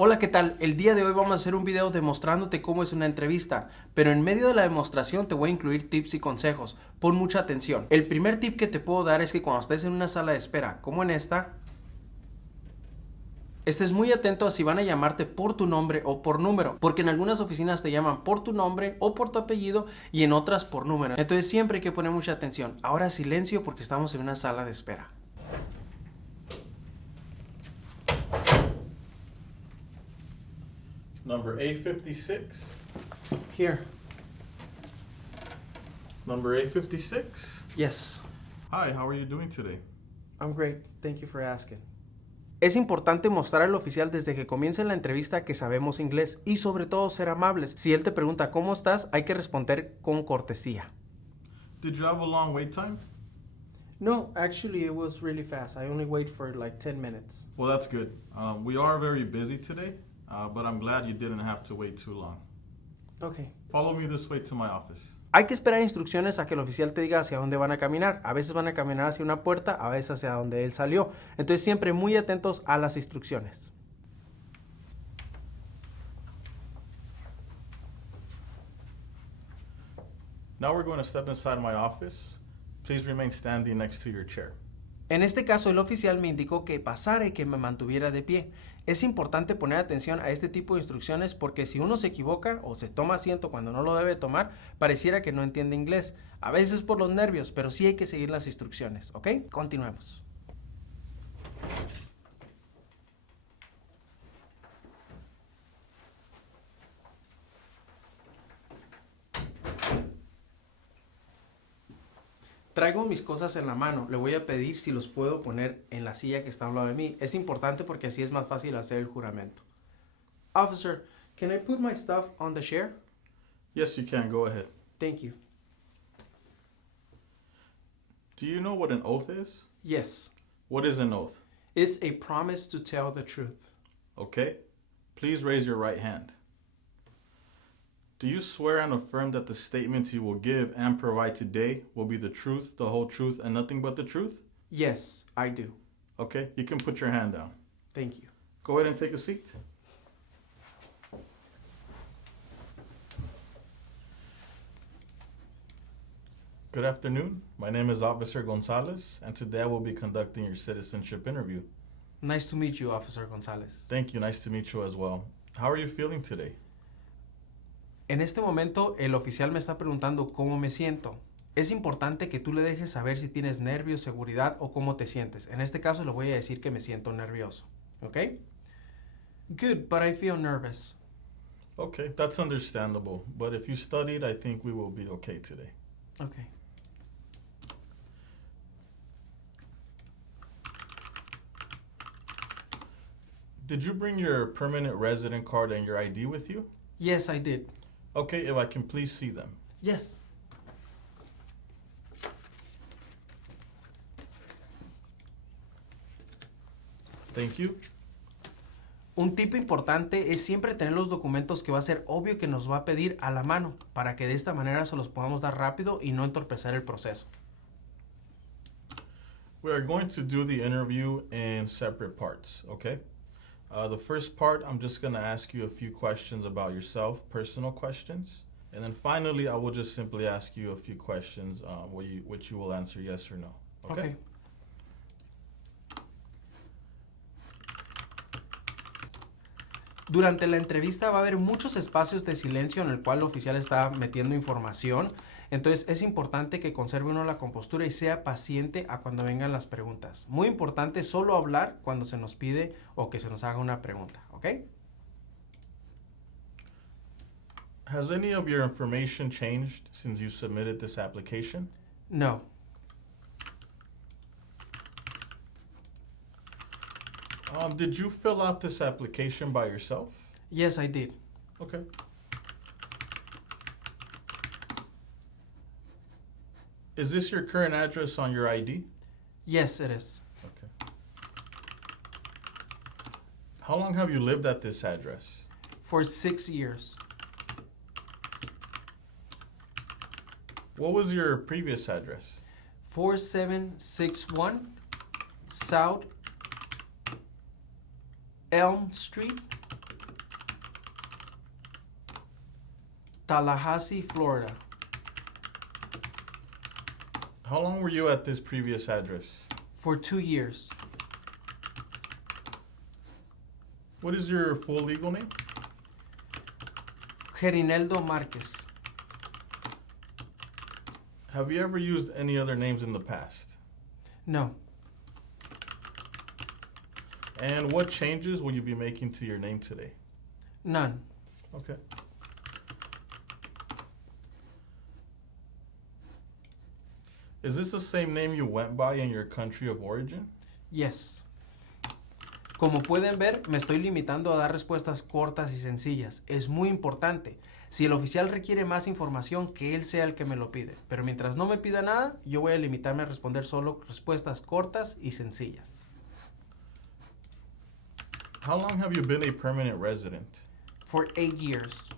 Hola, ¿qué tal? El día de hoy vamos a hacer un video demostrándote cómo es una entrevista, pero en medio de la demostración te voy a incluir tips y consejos. Pon mucha atención. El primer tip que te puedo dar es que cuando estés en una sala de espera, como en esta, estés muy atento a si van a llamarte por tu nombre o por número, porque en algunas oficinas te llaman por tu nombre o por tu apellido y en otras por número. Entonces siempre hay que poner mucha atención. Ahora silencio porque estamos en una sala de espera. Number A56. Here. Number A56. Yes. Hi, how are you doing today? I'm great. Thank you for asking. Es importante mostrar al oficial desde que comience la entrevista que sabemos inglés y sobre todo ser amables. Si él te pregunta cómo estás, hay que responder con cortesía. Did you have a long wait time? No, actually it was really fast. I only wait for like 10 minutes. Well, that's good. We are very busy today, but I'm glad you didn't have to wait too long. Okay. Follow me this way to my office. Hay que esperar instrucciones a que el oficial te diga hacia dónde van a caminar. A veces van a caminar hacia una puerta, a veces hacia donde él salió. Entonces siempre muy atentos a las instrucciones. Now we're going to step inside my office. Please remain standing next to your chair. En este caso, el oficial me indicó que pasara y que me mantuviera de pie. Es importante poner atención a este tipo de instrucciones porque si uno se equivoca o se toma asiento cuando no lo debe tomar, pareciera que no entiende inglés. A veces por los nervios, pero sí hay que seguir las instrucciones, ¿ok? Continuemos. Traigo mis cosas en la mano. Le voy a pedir si los puedo poner en la silla que está a un lado de mí. Es importante porque así es más fácil hacer el juramento. Officer, can I put my stuff on the chair? Yes, you can. Go ahead. Thank you. Do you know what an oath is? Yes. What is an oath? It's a promise to tell the truth. Okay. Please raise your right hand. Do you swear and affirm that the statements you will give and provide today will be the truth, the whole truth, and nothing but the truth? Yes, I do. Okay, you can put your hand down. Thank you. Go ahead and take a seat. Good afternoon. My name is Officer Gonzalez, and today I will be conducting your citizenship interview. Nice to meet you, Officer Gonzalez. Thank you. Nice to meet you as well. How are you feeling today? En este momento, el oficial me está preguntando cómo me siento. Es importante que tú le dejes saber si tienes nervios, seguridad o cómo te sientes. En este caso, le voy a decir que me siento nervioso. ¿Ok? Good, but I feel nervous. Okay, that's understandable. But if you studied, I think we will be okay today. Okay. Did you bring your permanent resident card and your ID with you? Yes, I did. Okay, if I can please see them. Yes. Thank you. Un tip importante es siempre tener los documentos que va a ser obvio que nos va a pedir a la mano para que de esta manera se los podamos dar rápido y no entorpecer el proceso. We are going to do the interview in separate parts, okay? The first part, I'm just going to ask you a few questions about yourself, personal questions. And then finally, I will just simply ask you a few questions which you will answer yes or no. Okay? Durante la entrevista va a haber muchos espacios de silencio en el cual el oficial está metiendo información. Entonces es importante que conserve uno la compostura y sea paciente a cuando vengan las preguntas. Muy importante solo hablar cuando se nos pide o que se nos haga una pregunta, ¿ok? Has any of your information changed since you submitted this application? No. Did you fill out this application by yourself? Yes, I did. Okay. Is this your current address on your ID? Yes, it is. Okay. How long have you lived at this address? For 6 years. What was your previous address? 4761 South Elm Street, Tallahassee, Florida. How long were you at this previous address? For 2 years. What is your full legal name? Gerineldo Marquez. Have you ever used any other names in the past? No. And what changes will you be making to your name today? None. Okay. Is this the same name you went by in your country of origin? Yes. Como pueden ver, me estoy limitando a dar respuestas cortas y sencillas. Es muy importante. Si el oficial requiere más información, que él sea el que me lo pide. Pero mientras no me pida nada, yo voy a limitarme a responder solo respuestas cortas y sencillas. How long have you been a permanent resident? For 8 years.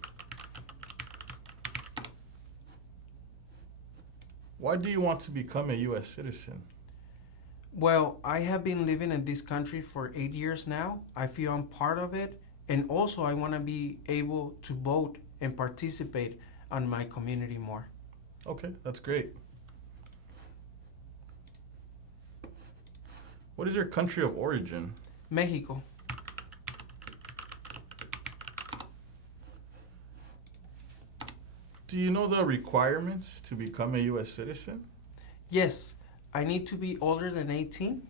Why do you want to become a U.S. citizen? Well, I have been living in this country for 8 years now. I feel I'm part of it. And also I want to be able to vote and participate on my community more. Okay, that's great. What is your country of origin? Mexico. Do you know the requirements to become a U.S. citizen? Yes, I need to be older than 18,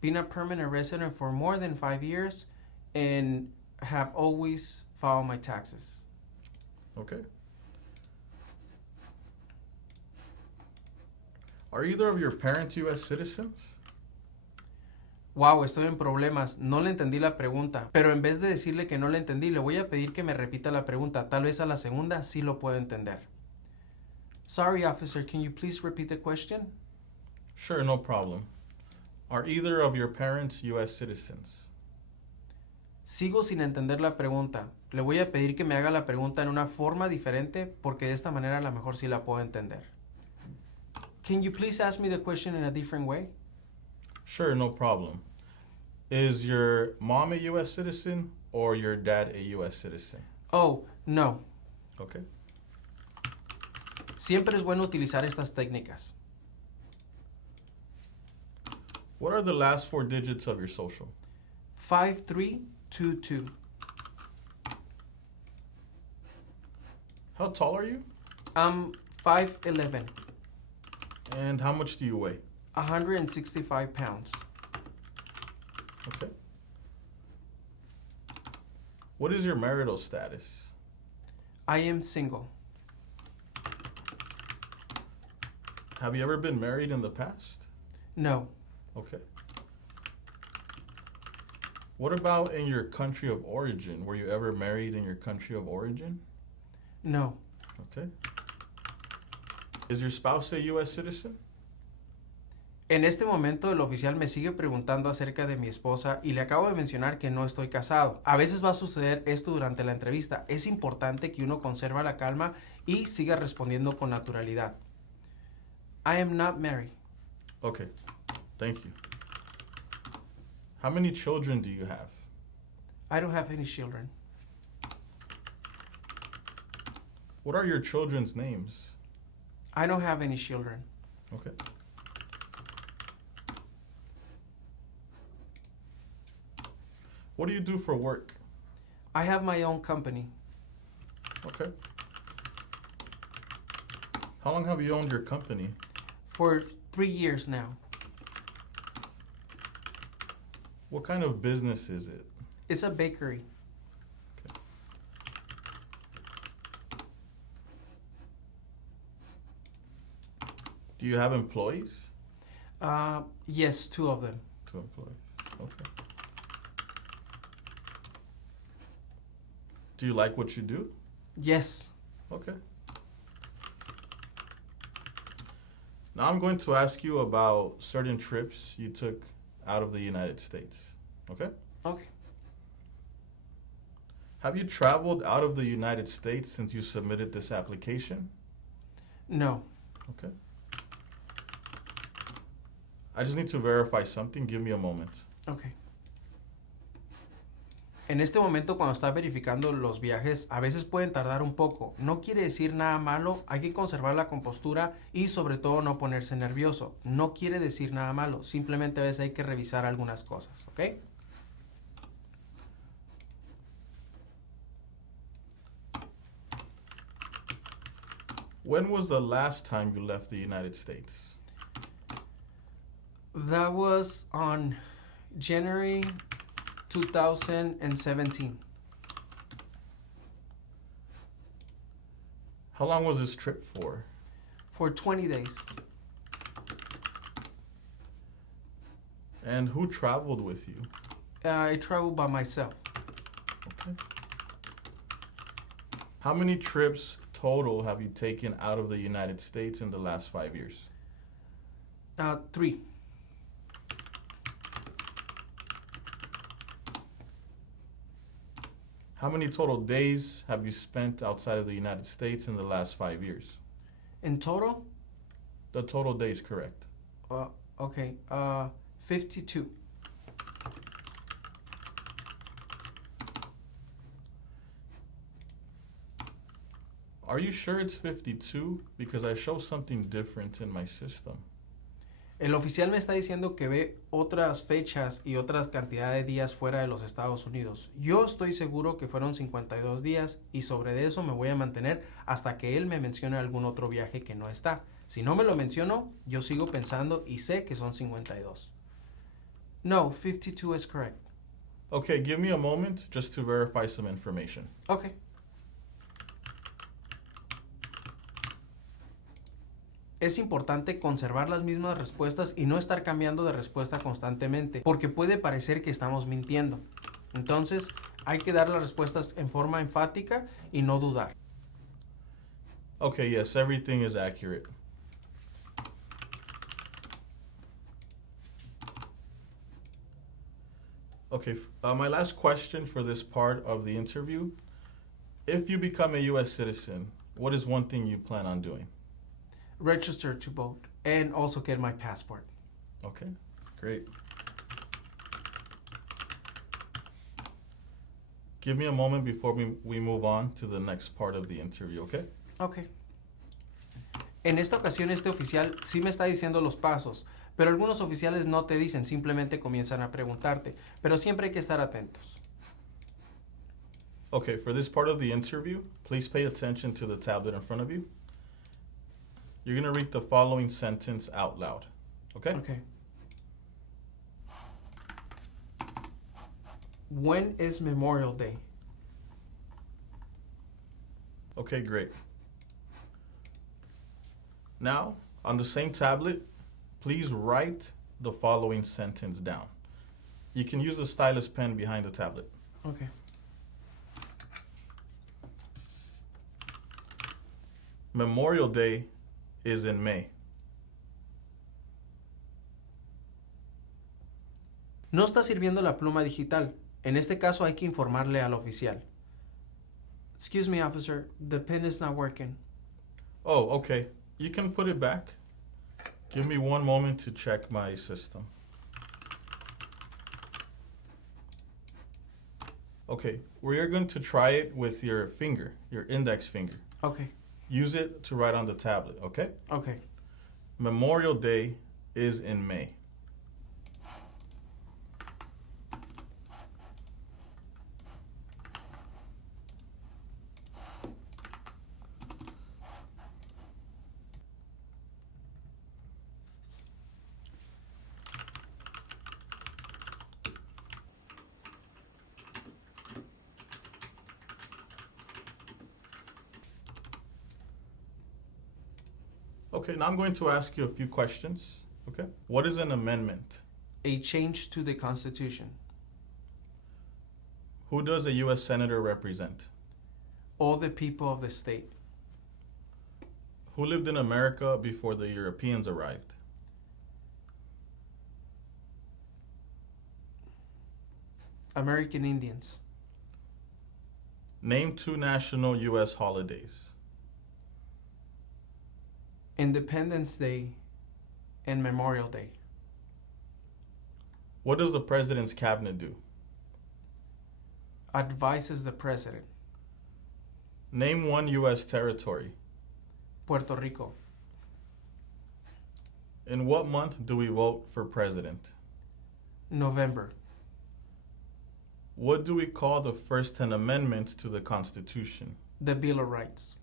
been a permanent resident for more than 5 years, and have always filed my taxes. Okay. Are either of your parents U.S. citizens? Wow, estoy en problemas. No le entendí la pregunta. Pero en vez de decirle que no le entendí, le voy a pedir que me repita la pregunta. Tal vez a la segunda sí lo puedo entender. Sorry, officer, can you please repeat the question? Sure, no problem. Are either of your parents U.S. citizens? Sigo sin entender la pregunta. Le voy a pedir que me haga la pregunta en una forma diferente porque de esta manera a lo mejor sí la puedo entender. Can you please ask me the question in a different way? Sure, no problem. Is your mom a U.S. citizen or your dad a U.S. citizen? Oh, no. Okay. Siempre es bueno utilizar estas técnicas. What are the last 4 digits of your social? 5322. How tall are you? I'm 5'11", And how much do you weigh? 165 pounds. Okay. What is your marital status? I am single. Have you ever been married in the past? No. Okay. What about in your country of origin? Were you ever married in your country of origin? No. Okay. Is your spouse a U.S. citizen? En este momento el oficial me sigue preguntando acerca de mi esposa y le acabo de mencionar que no estoy casado. A veces va a suceder esto durante la entrevista. Es importante que uno conserve la calma y siga respondiendo con naturalidad. I am not married. Okay. Thank you. How many children do you have? I don't have any children. What are your children's names? I don't have any children. Okay. What do you do for work? I have my own company. Okay. How long have you owned your company? For 3 years now. What kind of business is it? It's a bakery. Okay. Do you have employees? Yes, 2 of them. 2 employees. Okay. Do you like what you do? Yes. Okay. Now I'm going to ask you about certain trips you took out of the United States. Okay? Okay. Have you traveled out of the United States since you submitted this application? No. Okay. I just need to verify something. Give me a moment. Okay. En este momento, cuando está verificando los viajes, a veces pueden tardar un poco. No quiere decir nada malo, hay que conservar la compostura y sobre todo no ponerse nervioso. No quiere decir nada malo, simplemente a veces hay que revisar algunas cosas, ¿ok? When was the last time you left the United States? That was on January 2017. How long was this trip for? For 20 days. And who traveled with you? I traveled by myself. Okay. How many trips total have you taken out of the United States in the last 5 years? 3. How many total days have you spent outside of the United States in the last 5 years? In total? The total days, correct. Okay. 52. Are you sure it's 52? Because I show something different in my system. El oficial me está diciendo que ve otras fechas y otras cantidad de días fuera de los Estados Unidos. Yo estoy seguro que fueron 52 días y sobre eso me voy a mantener hasta que él me mencione algún otro viaje que no está. Si no me lo menciono, yo sigo pensando y sé que son 52. No, 52 is correct. Okay, give me a moment just to verify some information. Okay. Es importante conservar las mismas respuestas y no estar cambiando de respuesta constantemente, porque puede parecer que estamos mintiendo. Entonces, hay que dar las respuestas en forma enfática y no dudar. Okay, yes, everything is accurate. Okay, my last question for this part of the interview. If you become a U.S. citizen, what is one thing you plan on doing? Register to vote and also get my passport. Okay, great. Give me a moment before we move on to the next part of the interview, okay? Okay. En esta ocasión este oficial sí me está diciendo los pasos, pero algunos oficiales no te dicen, simplemente comienzan a preguntarte, pero siempre hay que estar atentos. Okay, for this part of the interview, please pay attention to the tablet in front of you. You're going to read the following sentence out loud, okay? Okay. When is Memorial Day? Okay, great. Now, on the same tablet, please write the following sentence down. You can use the stylus pen behind the tablet. Okay. Memorial Day is in May. No está sirviendo la pluma digital. En este caso hay que informarle al oficial. Excuse me, officer, the pen is not working. Oh, okay. You can put it back. Give me one moment to check my system. Okay, we are going to try it with your finger, your index finger. Okay. Use it to write on the tablet, okay? Okay. Memorial Day is in May. Okay, now I'm going to ask you a few questions, okay? What is an amendment? A change to the Constitution. Who does a U.S. Senator represent? All the people of the state. Who lived in America before the Europeans arrived? American Indians. Name 2 national U.S. holidays. Independence Day and Memorial Day. What does the president's cabinet do? Advises the president. Name one U.S. territory. Puerto Rico. In what month do we vote for president? November. What do we call the first 10 amendments to the Constitution? The Bill of Rights.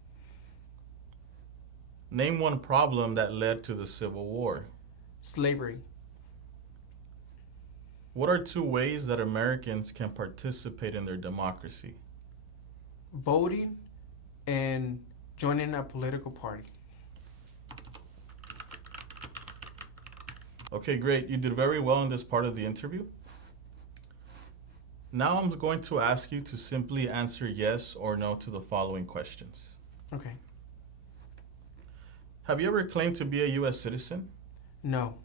Name one problem that led to the Civil War. Slavery. What are two ways that Americans can participate in their democracy? Voting and joining a political party. Okay, great. You did very well in this part of the interview. Now I'm going to ask you to simply answer yes or no to the following questions. Okay. Have you ever claimed to be a U.S. citizen? No.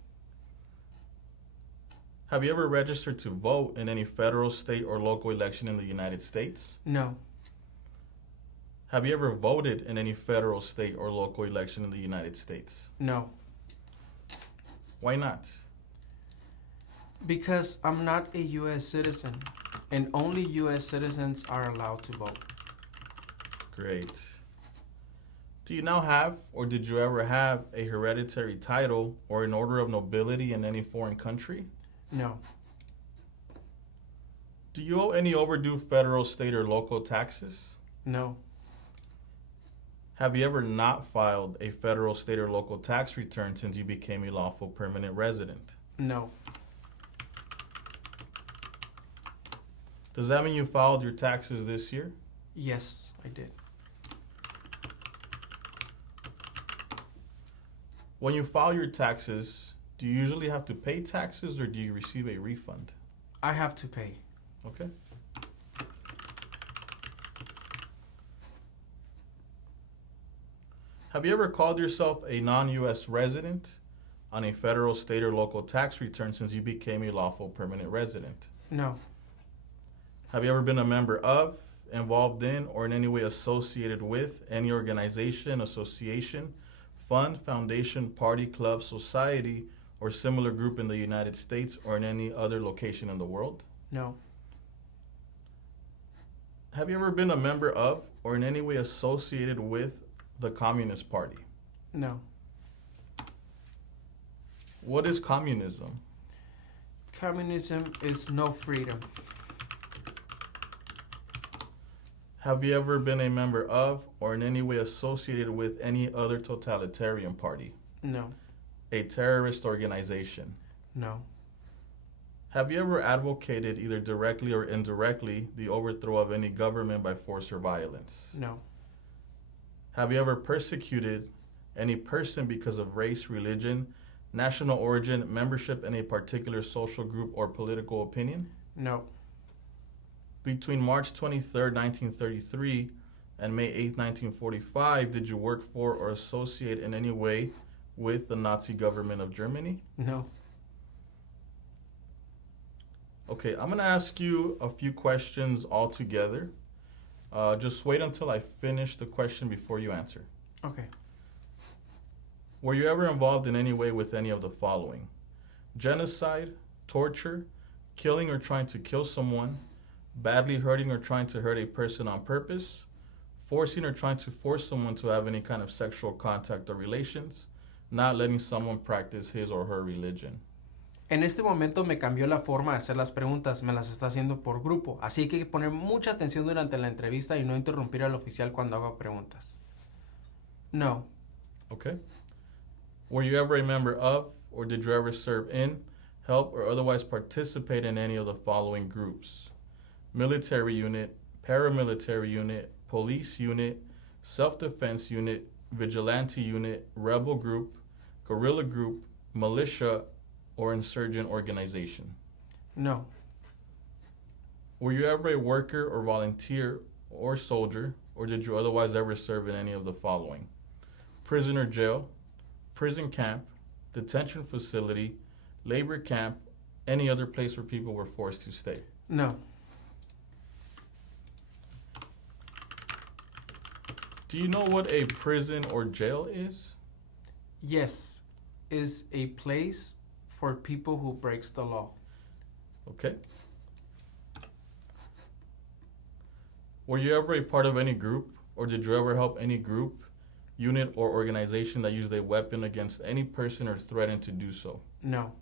Have you ever registered to vote in any federal, state, or local election in the United States? No. Have you ever voted in any federal, state, or local election in the United States? No. Why not? Because I'm not a U.S. citizen, and only U.S. citizens are allowed to vote. Great. Do you now have, or did you ever have, a hereditary title or an order of nobility in any foreign country? No. Do you owe any overdue federal, state, or local taxes? No. Have you ever not filed a federal, state, or local tax return since you became a lawful permanent resident? No. Does that mean you filed your taxes this year? Yes, I did. When you file your taxes, do you usually have to pay taxes or do you receive a refund? I have to pay. Okay. Have you ever called yourself a non-U.S. resident on a federal, state, or local tax return since you became a lawful permanent resident? No. Have you ever been a member of, involved in, or in any way associated with any organization, association, fund, foundation, party, club, society, or similar group in the United States or in any other location in the world? No. Have you ever been a member of, or in any way associated with, the Communist Party? No. What is communism? Communism is no freedom. Have you ever been a member of, or in any way associated with, any other totalitarian party? No. A terrorist organization? No. Have you ever advocated, either directly or indirectly, the overthrow of any government by force or violence? No. Have you ever persecuted any person because of race, religion, national origin, membership in a particular social group, or political opinion? No. Between March 23rd, 1933 and May 8th, 1945, did you work for or associate in any way with the Nazi government of Germany? No. Okay, I'm going to ask you a few questions all together. Just wait until I finish the question before you answer. Okay. Were you ever involved in any way with any of the following? Genocide, torture, killing or trying to kill someone, badly hurting or trying to hurt a person on purpose, forcing or trying to force someone to have any kind of sexual contact or relations, not letting someone practice his or her religion. En este momento me cambió la forma de hacer las preguntas, me las está haciendo por grupo, así que hay que poner mucha atención durante la entrevista y no interrumpir al oficial cuando haga preguntas. No. Okay. Were you ever a member of, or did you ever serve in, help, or otherwise participate in any of the following groups? Military unit, paramilitary unit, police unit, self-defense unit, vigilante unit, rebel group, guerrilla group, militia, or insurgent organization? No. Were you ever a worker or volunteer or soldier, or did you otherwise ever serve in any of the following? Prison or jail, prison camp, detention facility, labor camp, any other place where people were forced to stay? No. Do you know what a prison or jail is? Yes. Is a place for people who breaks the law. Okay. Were you ever a part of any group, or did you ever help any group, unit, or organization that used a weapon against any person or threatened to do so? No.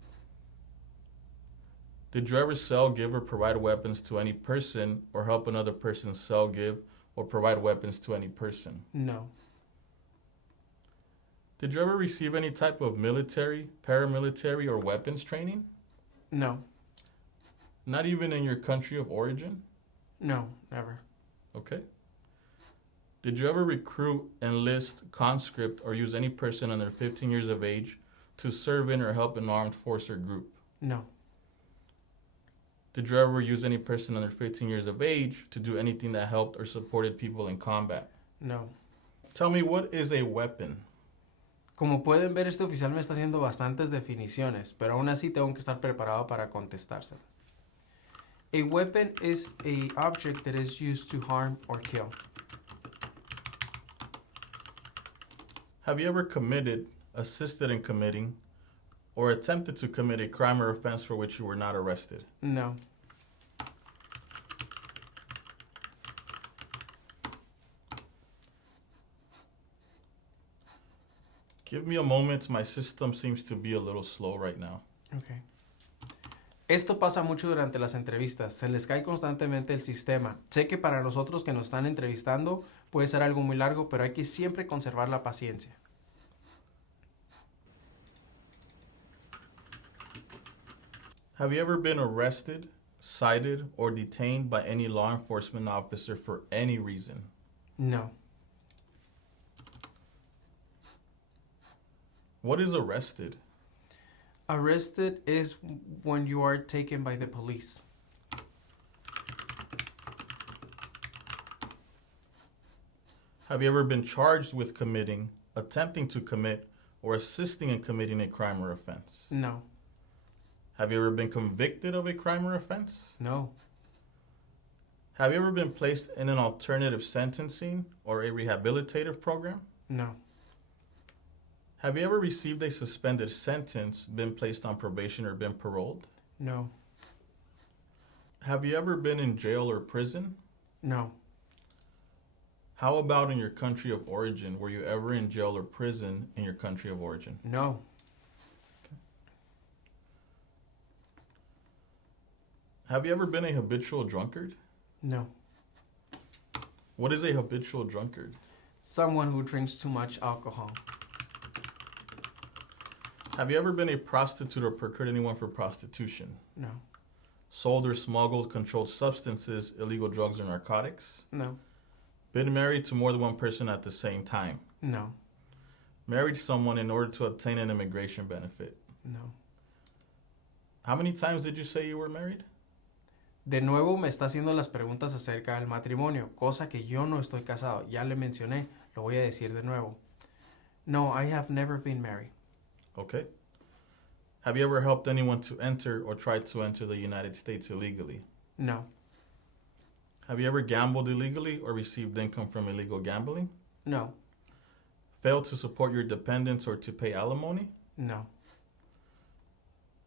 Did you ever sell, give, or provide weapons to any person, or help another person sell, give, or provide weapons to any person? No. Did you ever receive any type of military, paramilitary, or weapons training? No. Not even in your country of origin? No, never. Okay. Did you ever recruit, enlist, conscript, or use any person under 15 years of age to serve in or help an armed force or group? No. Did you ever use any person under 15 years of age to do anything that helped or supported people in combat? No. Tell me, what is a weapon? Como pueden ver, este oficial me está haciendo bastantes definiciones, pero aún así tengo que estar preparado para contestárselo. A weapon is a object that is used to harm or kill. Have you ever committed, assisted in committing, or attempted to commit a crime or offense for which you were not arrested? No. Give me a moment. My system seems to be a little slow right now. Okay. Esto pasa mucho durante las entrevistas. Se les cae constantemente el sistema. Sé que para nosotros que nos están entrevistando puede ser algo muy largo, pero hay que siempre conservar la paciencia. Have you ever been arrested, cited, or detained by any law enforcement officer for any reason? No. What is arrested? Arrested is when you are taken by the police. Have you ever been charged with committing, attempting to commit, or assisting in committing a crime or offense? No. Have you ever been convicted of a crime or offense? No. Have you ever been placed in an alternative sentencing or a rehabilitative program? No. Have you ever received a suspended sentence, been placed on probation, or been paroled? No. Have you ever been in jail or prison? No. How about in your country of origin? Were you ever in jail or prison in your country of origin? No. Have you ever been a habitual drunkard? No. What is a habitual drunkard? Someone who drinks too much alcohol. Have you ever been a prostitute or procured anyone for prostitution? No. Sold or smuggled controlled substances, illegal drugs, or narcotics? No. Been married to more than one person at the same time? No. Married someone in order to obtain an immigration benefit? No. How many times did you say you were married? De nuevo me está haciendo las preguntas acerca del matrimonio, cosa que yo no estoy casado. Ya le mencioné, lo voy a decir de nuevo. No, I have never been married. Okay. Have you ever helped anyone to enter or tried to enter the United States illegally? No. Have you ever gambled illegally or received income from illegal gambling? No. Failed to support your dependents or to pay alimony? No.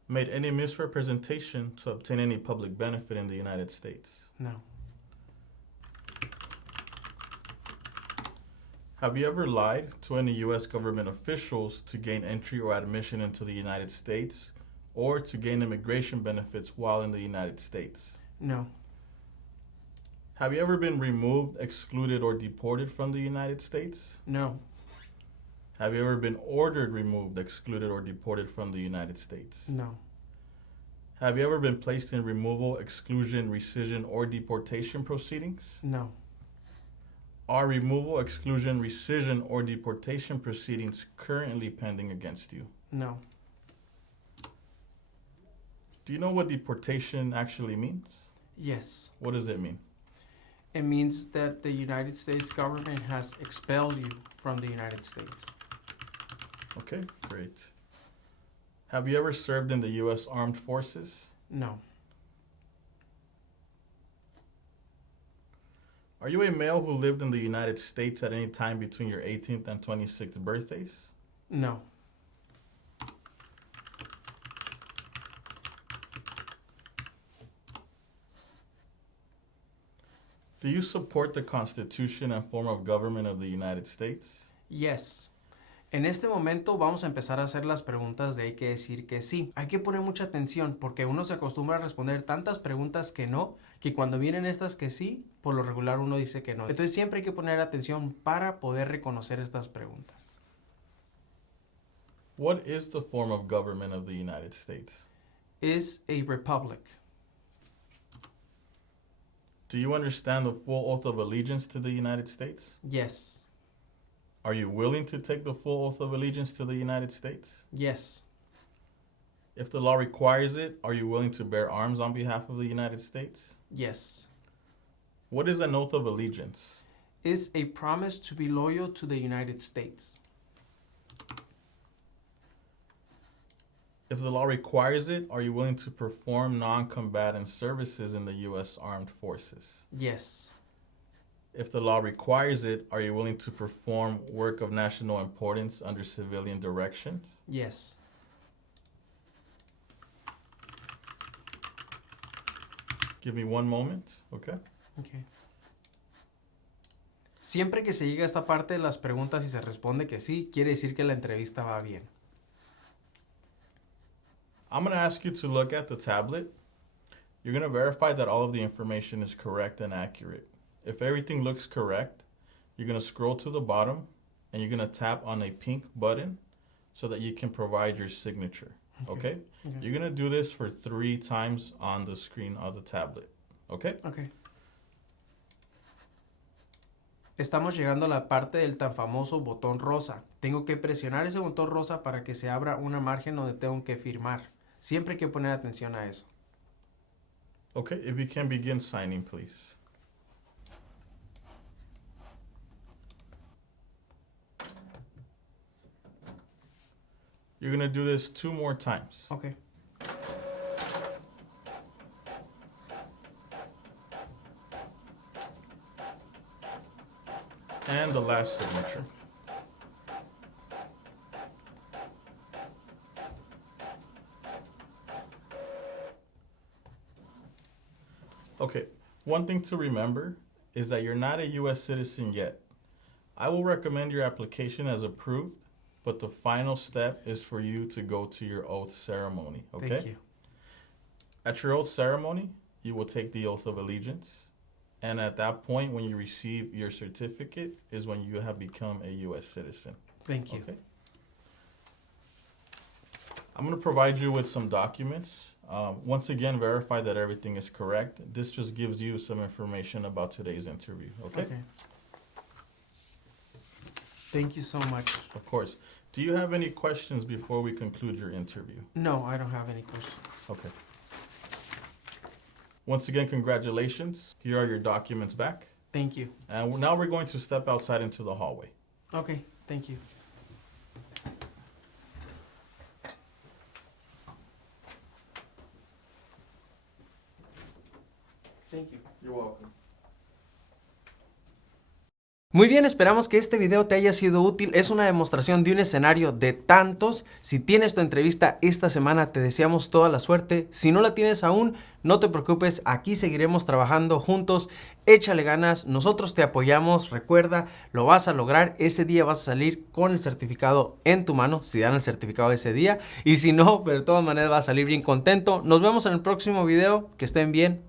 Made any misrepresentation to obtain any public benefit in the United States? No. Have you ever lied to any U.S. government officials to gain entry or admission into the United States or to gain immigration benefits while in the United States? No. Have you ever been removed, excluded, or deported from the United States? No. Have you ever been ordered removed, excluded, or deported from the United States? No. Have you ever been placed in removal, exclusion, rescission, or deportation proceedings? No. Are removal, exclusion, rescission, or deportation proceedings currently pending against you? No. Do you know what deportation actually means? Yes. What does it mean? It means that the United States government has expelled you from the United States. Okay, great. Have you ever served in the U.S. Armed Forces? No. Are you a male who lived in the United States at any time between your 18th and 26th birthdays? No. Do you support the Constitution and form of government of the United States? Yes. En este momento vamos a empezar a hacer las preguntas de hay que decir que sí. Hay que poner mucha atención porque uno se acostumbra a responder tantas preguntas que no, que cuando vienen estas que sí, por lo regular uno dice que no. Entonces siempre hay que poner atención para poder reconocer estas preguntas. What is the form of government of the United States? Is a republic. Do you understand the full oath of allegiance to the United States? Yes. Are you willing to take the full oath of allegiance to the United States? Yes. If the law requires it, are you willing to bear arms on behalf of the United States? Yes. What is an oath of allegiance? Is a promise to be loyal to the United States. If the law requires it, are you willing to perform non-combatant services in the U.S. Armed Forces? Yes. If the law requires it, are you willing to perform work of national importance under civilian direction? Yes. Give me one moment, okay? Okay. Siempre que se llega a esta parte de las preguntas y se responde que sí, quiere decir que la entrevista va bien. I'm going to ask you to look at the tablet. You're going to verify that all of the information is correct and accurate. If everything looks correct, you're going to scroll to the bottom and you're going to tap on a pink button so that you can provide your signature. Okay? You're going to do this for 3 times on the screen of the tablet. Okay? Okay. Estamos llegando a la parte del tan famoso botón rosa. Tengo que presionar ese botón rosa para que se abra una margen donde tengo que firmar. Siempre hay que poner atención a eso. Okay, if you can begin signing, please. You're going to do this 2 more times. Okay. And the last signature. Okay, one thing to remember is that you're not a U.S. citizen yet. I will recommend your application as approved, but the final step is for you to go to your oath ceremony, okay? Thank you. At your oath ceremony, you will take the oath of allegiance. And at that point, when you receive your certificate, is when you have become a U.S. citizen. Thank you. Okay. I'm going to provide you with some documents. Once again, verify that everything is correct. This just gives you some information about today's interview. Okay? Thank you so much. Of course. Do you have any questions before we conclude your interview? No, I don't have any questions. Okay. Once again, congratulations. Here are your documents back. Thank you. And now we're going to step outside into the hallway. Okay, thank you. Thank you. You're welcome. Muy bien, esperamos que este video te haya sido útil. Es una demostración de un escenario de tantos. Si tienes tu entrevista esta semana, te deseamos toda la suerte. Si no la tienes aún, no te preocupes. Aquí seguiremos trabajando juntos. Échale ganas. Nosotros te apoyamos. Recuerda, lo vas a lograr. Ese día vas a salir con el certificado en tu mano, si dan el certificado ese día. Y si no, pero de todas maneras vas a salir bien contento. Nos vemos en el próximo video. Que estén bien.